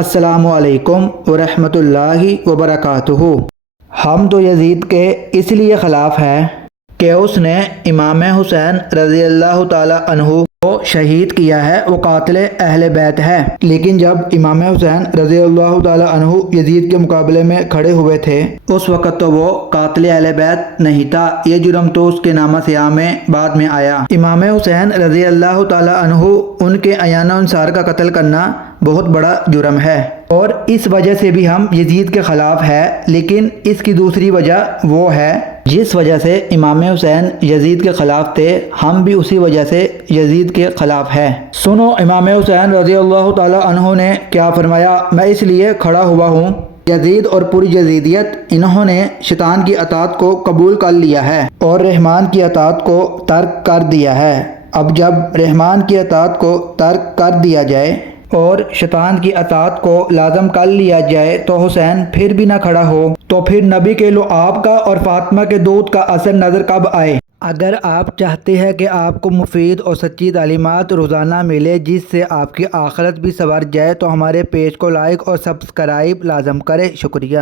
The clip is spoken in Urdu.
السلام علیکم ورحمۃ اللہ وبرکاتہ۔ ہم تو یزید کے اس لیے خلاف ہیں کہ اس نے امام حسین رضی اللہ تعالی عنہ کو شہید کیا ہے، وہ قاتل اہل بیت ہے۔ لیکن جب امام حسین رضی اللہ تعالی عنہ یزید کے مقابلے میں کھڑے ہوئے تھے اس وقت تو وہ قاتل اہل بیت نہیں تھا، یہ جرم تو اس کے نامہ سیاہ میں بعد میں آیا۔ امام حسین رضی اللہ تعالی عنہ ان کے اعیان و انصار کا قتل کرنا بہت بڑا جرم ہے اور اس وجہ سے بھی ہم یزید کے خلاف ہے۔ لیکن اس کی دوسری وجہ وہ ہے جس وجہ سے امام حسین یزید کے خلاف تھے، ہم بھی اسی وجہ سے یزید کے خلاف ہے۔ سنو امام حسین رضی اللہ تعالی عنہ نے کیا فرمایا، میں اس لیے کھڑا ہوا ہوں، یزید اور پوری یزیدیت انہوں نے شیطان کی اطاعت کو قبول کر لیا ہے اور رحمان کی اطاعت کو ترک کر دیا ہے۔ اب جب رحمان کی اطاعت کو ترک کر دیا جائے اور شیطان کی اطاعت کو لازم کر لیا جائے تو حسین پھر بھی نہ کھڑا ہو تو پھر نبی کے لعاب کا اور فاطمہ کے دودھ کا اثر نظر کب آئے؟ اگر آپ چاہتے ہیں کہ آپ کو مفید اور سچی تعلیمات روزانہ ملے جس سے آپ کی آخرت بھی سنور جائے تو ہمارے پیج کو لائک اور سبسکرائب لازم کریں۔ شکریہ۔